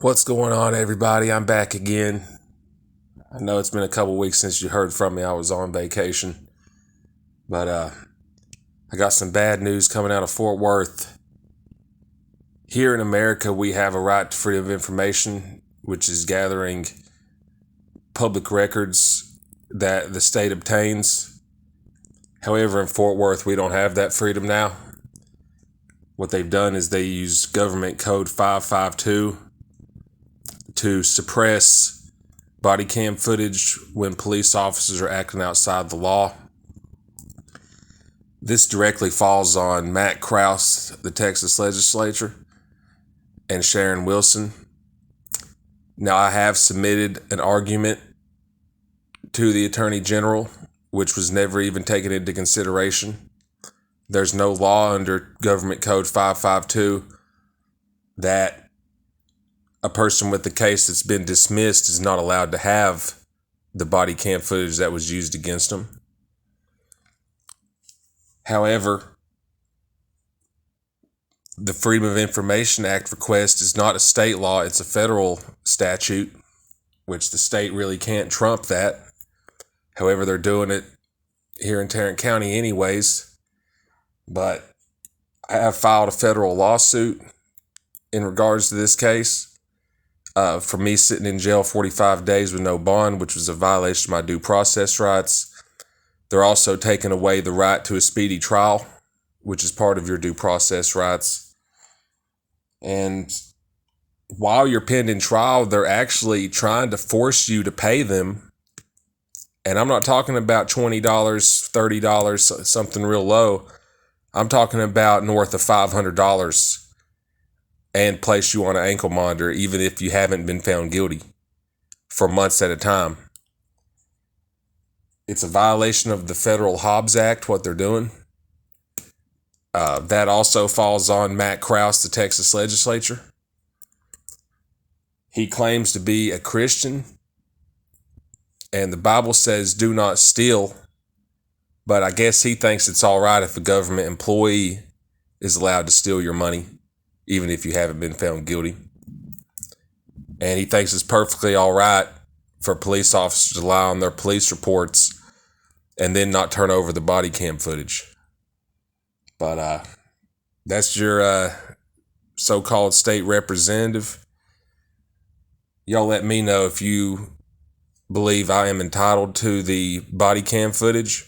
What's going on, everybody? I'm back again. I know it's been a couple weeks since you heard from me. I was on vacation. But I got some bad news coming out of Fort Worth. Here in America, we have a right to freedom of information, which is gathering public records that the state obtains. However, in Fort Worth, we don't have that freedom now. What they've done is they use Government Code 552 to suppress body cam footage when police officers are acting outside the law. This directly falls on Matt Krause, the Texas legislature, and Sharon Wilson. Now, I have submitted an argument to the Attorney General, which was never even taken into consideration. There's no law under Government Code 552 that a person with a case that's been dismissed is not allowed to have the body cam footage that was used against them. However, the Freedom of Information Act request is not a state law, it's a federal statute, which the state really can't trump that. However, they're doing it here in Tarrant County anyways. But I have filed a federal lawsuit in regards to this case. For me sitting in jail 45 days with no bond, which was a violation of my due process rights. They're also taking away the right to a speedy trial, which is part of your due process rights. And while you're pending trial, they're actually trying to force you to pay them. And I'm not talking about $20, $30, something real low. I'm talking about north of $500. And place you on an ankle monitor even if you haven't been found guilty for months at a time. It's a violation of the Federal Hobbs Act, what they're doing. That also falls on Matt Krause, the Texas legislature. He claims to be a Christian, and the Bible says do not steal, but I guess he thinks it's all right if a government employee is allowed to steal your money, even if you haven't been found guilty. And he thinks it's perfectly all right for police officers to lie on their police reports and then not turn over the body cam footage. But that's your so-called state representative. Y'all let me know if you believe I am entitled to the body cam footage,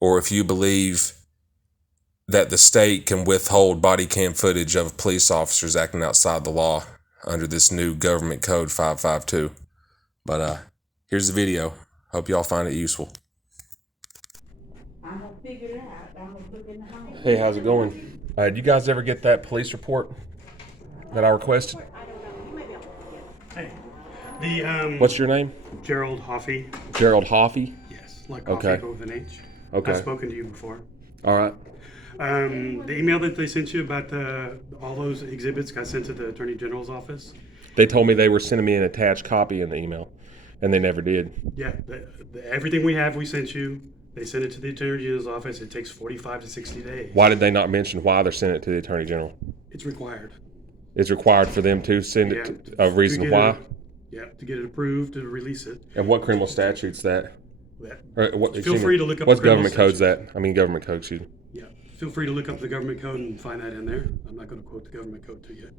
or if you believe that the state can withhold body cam footage of police officers acting outside the law under this new Government Code 552. But here's the video. Hope y'all find it useful. I'm gonna figure it out. I'm gonna look in the house. Hey, how's it going? Did you guys ever get that police report that I requested? I don't know. You may be able to get it. Hey, What's your name? Gerald Hoffey. Gerald Hoffey? Yes, like coffee, Okay. but with an H. Okay. I've spoken to you before. All right. The email that they sent you about all those exhibits got sent to the Attorney General's office. They told me they were sending me an attached copy in the email, and they never did. Yeah, everything we have, we sent you. They sent it to the Attorney General's office. It takes 45 to 60 days. Why did they not mention why they're sending it to the Attorney General? It's required. It's required for them to send it Yeah, a reason why? To get it approved, to release it. And what criminal statute's that? Or what, Feel free to look up what's the criminal government code's that? I mean government code, excuse me. Yeah, feel free to look up the government code and find that in there. I'm not going to quote the government code to you.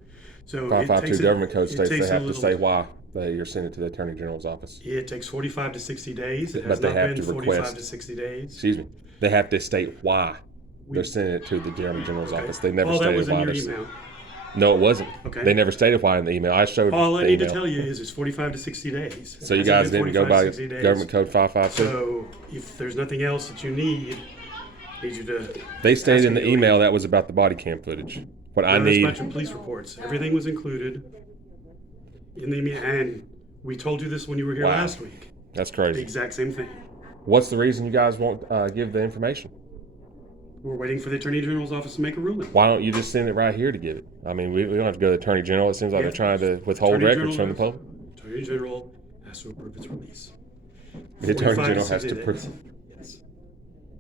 So 552 government code states they takes a have to little- say why you're sending it to the Attorney General's office. It takes 45 to 60 days. It But has they not have been to 45 request- to 60 days. Excuse me. They have to state why they're sending it to the Attorney General's office. They never All that stated was in why your they're email. No, it wasn't. Okay. They never stated why in the email. I showed All I the need to email. tell you is it's 45 to 60 days. So you It hasn't guys been didn't go 45 by to 60 days. government code 552? So if there's nothing else that you need you to. They stated ask in me the to email leave. that was about the body cam footage. What I Not as need. much in police reports. Everything was included in the email, and we told you this when you were here Wow. last week. That's The crazy. exact same thing. What's the reason you guys won't give the information? We're waiting for the Attorney General's office to make a ruling. Why don't you just send it right here to get it? I mean, we don't have to go to the Attorney General. It seems like Yeah. they're trying to withhold Attorney records from General the public. Attorney General has to approve its release. The Attorney 45 General has 60 to days. approve. Yes.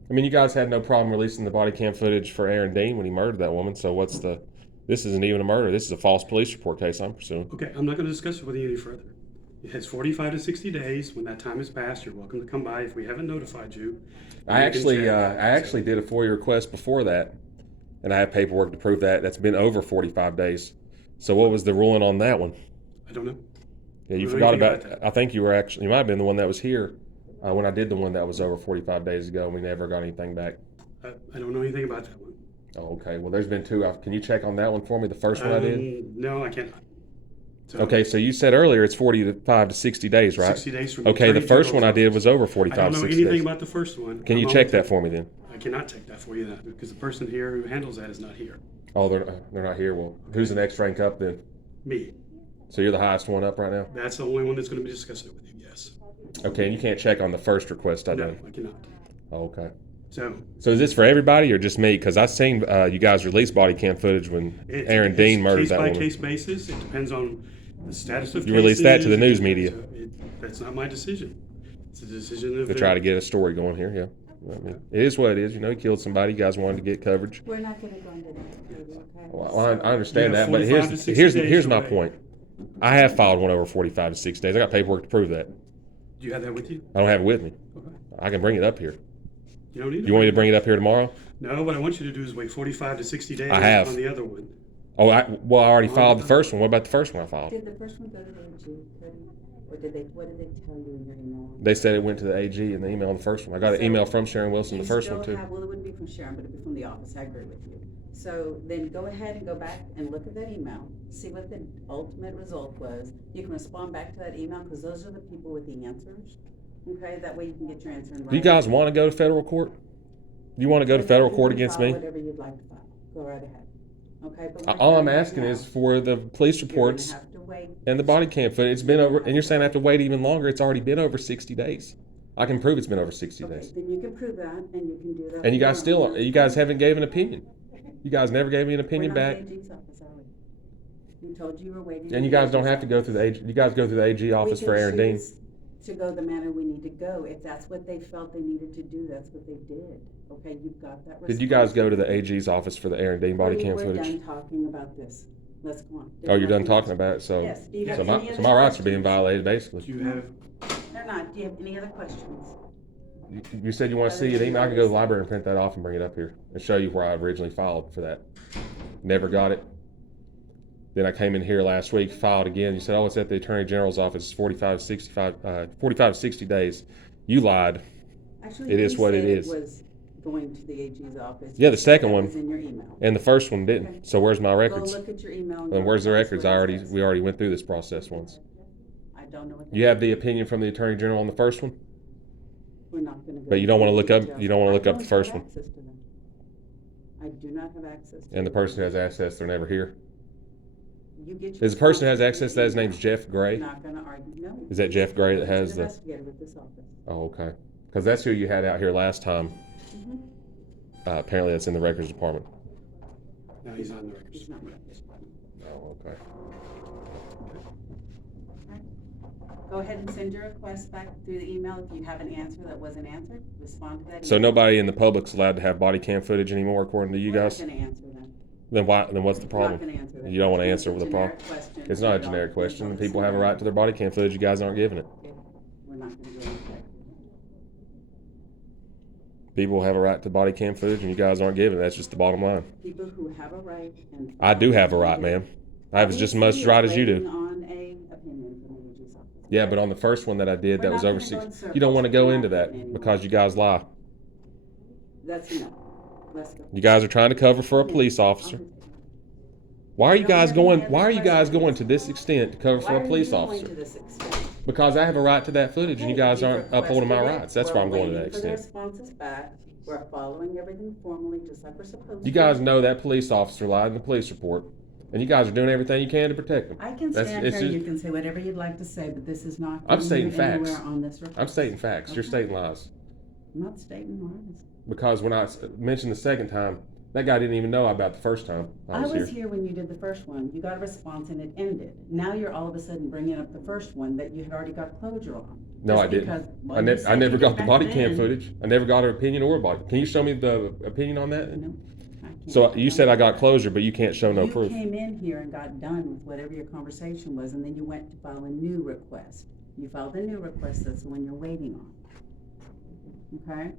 I mean, you guys had no problem releasing the body cam footage for Aaron Dean when he murdered that woman. So what's the This isn't even a murder. This is a false police report case I'm pursuing. Okay, I'm not going to discuss it with you any further. It has 45 to 60 days. When that time is passed, you're welcome to come by. If we haven't notified you, I you can check. actually did a FOIA request before that, and I have paperwork to prove that. That's been over 45 days. So what was the ruling on that one? I don't know. Yeah, you I don't know forgot anything about. about that. I think you might have been the one that was here when I did the one that was over 45 days ago, and we never got anything back. I don't know anything about that one. Oh, okay. Well, there's been two. Can you check on that one for me? The first one I did. No, I cannot. So, Okay, so you said earlier it's 45 to 60 days, right? 60 days from Okay, the Attorney first one General's I did office. was over I 45 don't to know 60 anything days. about the first one. Can you I'm check only that for me then? I cannot check that for you because the person here who handles that is not here. Oh, they're not here. Well, who's the next rank up then? Me. So you're the highest one up right now? That's the only one that's going to be discussing it with you. Yes. Okay, and you can't check on the first request I No, did. I cannot. Oh, okay. So So is this for everybody or just me? Because I seen you guys release body cam footage when Aaron Dean murdered that woman. case by case basis. It depends on the status of. You released that to the cases. news media. So that's not my decision. It's a decision of To try to get a story going here, yeah. I mean, it is what it is. You know, he killed somebody. You guys wanted to get coverage. We're not gonna go into that, okay? Well, I understand You have that, but 45 to 60 here's days my away. point. I have filed one over 45 to 6 days. I got paperwork to prove that. Do you have that with you? I don't have it with me. Okay. I can bring it up here. You don't need. You want me to bring it up here tomorrow? No, what I want you to do is wait 45 to 60 days I have. on the other one. Oh, I already filed the first one. What about the first one I filed? Did the first one go to the AG, or what did they tell you in your email? They said it went to the AG in the email on the first one. I got an email from Sharon Wilson, the first one too. Well, it wouldn't be from Sharon, but it'd be from the office, I agree with you. So then go ahead and go back and look at that email, see what the ultimate result was. You can respond back to that email, because those are the people with the answers, okay? That way you can get your answer in writing. Do you guys want to go to federal court? You want to go to federal court against me? Whatever you'd like to file, go right ahead, okay? But we're All I'm done right asking now. is for the police You're gonna reports have to wait. and the body cam footage. It's been over, and you're saying I have to wait even longer. It's already been over 60 days. I can prove it's been over 60 Okay, days. then you can prove that, and you can do that. And you guys tomorrow. you guys haven't gave an opinion. You guys never gave me an We're opinion not back. the AG's office, are we? We told you you were waiting. And you guys don't have to go through the AG. You guys go through the AG office for Aaron Dean. To go the manner we need to go. If that's what they felt they needed to do, that's what they did. Okay, you've got that. Did you guys go to the AG's office for the Aaron Dean body cam We're footage? done talking about this. Let's go on. Oh, you're done talking about it. So, Yes. Do you have so any my other rights are being questions? violated basically. Do you have? They're not. Do you have any other questions? You said you want to see an email. I can go to the library and print that off and bring it up here and show you where I originally filed for that. Never got it. Then I came in here last week, filed again. You said, oh, it's at the Attorney General's office. It's 45 to 60 days. You lied. Actually, It is you what it said is. was going to the AG's office. Yeah, the second That one. was in your email. And the first one didn't. Okay. So where's my Go records? look at your email. And where's the that's records? what it says. We already went through this process once. I don't know what. You have the opinion from the Attorney General on the first one? We're not gonna go. But you don't wanna into look up- details. you don't wanna I look up the don't first have one? access to them. I do not have access. to And the them. person who has access, they're never here. You get your Is the person who has response access to that, his name's Jeff I'm Gray? not gonna argue, no. Is that Jeff Gray that It's has an the? investigator with this office. Oh, okay. Because that's who you had out here last time. Mhm. Apparently that's in the records department. No, he's not in the records. He's not. Oh, okay. Go ahead and send your request back through the email. If you have an answer that wasn't answered, respond to that. So email. nobody in the public's allowed to have body cam footage anymore, according to you guys? We're not gonna answer them. Then why? Then what's the We're not problem? gonna answer that. You don't want to It's answer a with the problem. generic question. It's not a We don't- generic question. we And don't people have a listen right to their body cam footage. You guys aren't giving it. Okay. We're not gonna go into that. People have a right to body cam footage, and you guys aren't giving it. That's just the bottom line. People who have a right and. I do have a right, ma'am. I have just as much right as you Waiting do. on a opinion from the AG's office. Yeah, but on the first one that I did, We're that not was gonna over go 6. in circles. You don't want to go We're into not that getting anywhere. because you guys lie. That's enough. Let's go. You guys are trying to cover for a police officer. Why are you guys going? Why are you guys going to this extent to cover for a police Why are officer? you going to this extent? Because I have a right to that footage, and you guys Okay, aren't you've upholding my requested it. rights. That's why I'm We're going to that waiting for the extent. responses back. We're following everything formally, just like we're supposed to. You guys know that police officer lied in the police report, and you guys are doing everything you can to protect them. I can That's- stand it's here, just- you can say whatever you'd like to say, but this is not I'm getting stating you facts. anywhere on this request. I'm stating facts. You're Okay. stating lies. I'm not stating lies. Because when I mentioned the second time, that guy didn't even know about the first time I was here. here when you did the first one. You got a response and it ended. Now you're all of a sudden bringing up the first one that you had already got closure on. No, Just I didn't. because- well, I, you ne- said I you never did got the back body cam then. footage. I never got her opinion or body. Can you show me the opinion on that? No, I So can't you show said I me got that. closure, but you can't show no You proof. came in here and got done with whatever your conversation was, and then you went to file a new request. You filed a new request, that's the one you're waiting on. Okay?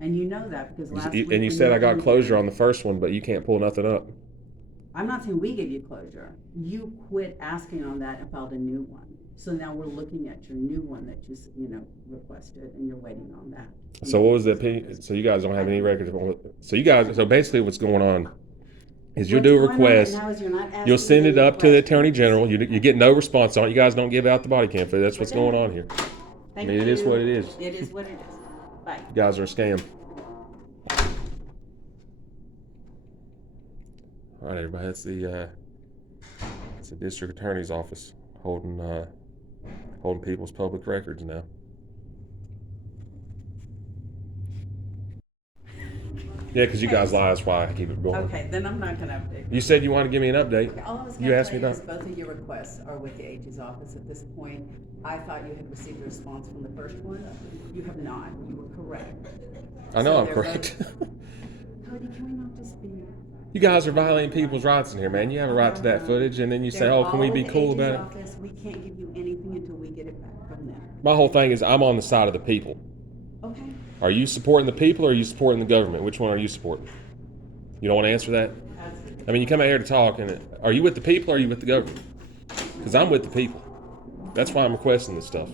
And you know that because last week. And you when said were I got in closure here- on the first one, but you can't pull nothing up. I'm not saying we give you closure. You quit asking on that and filed a new one. So now we're looking at your new one that you requested, and you're waiting on that. So what was the opinion? So you guys don't have any records. So basically what's going on is you'll do a What's going on right request. now is you're not asking You'll send it any up to the Attorney questions. General. You get no response on it. You guys don't give out the body cam footage. That's what's going on here. Thank I mean, it is you. what it is. It is what it is. Bye. You guys are a scam. All right, everybody. That's the district attorney's office holding people's public records now. Yeah, because you guys lie. That's why I keep it going. Okay, then I'm not gonna update. You said you wanted to give me an update. Okay, all I was You gonna asked tell me you is about. both of your requests are with the AG's office at this point. I thought you had received a response from the first one. You have not. You were correct. I know So I'm they're correct. Cody, can we not just be? You guys are violating people's rights in here, man. You have a right to that footage, and then you say, They're "Oh, can we all be with the cool AG's about it?" office. We can't give you anything until we get it back from them. My whole thing is I'm on the side of the people. Okay? Are you supporting the people or are you supporting the government? Which one are you supporting? You don't want to answer that? I mean, you come out here to talk, and are you with the people or are you with the government? Because I'm with the people. That's why I'm requesting this stuff.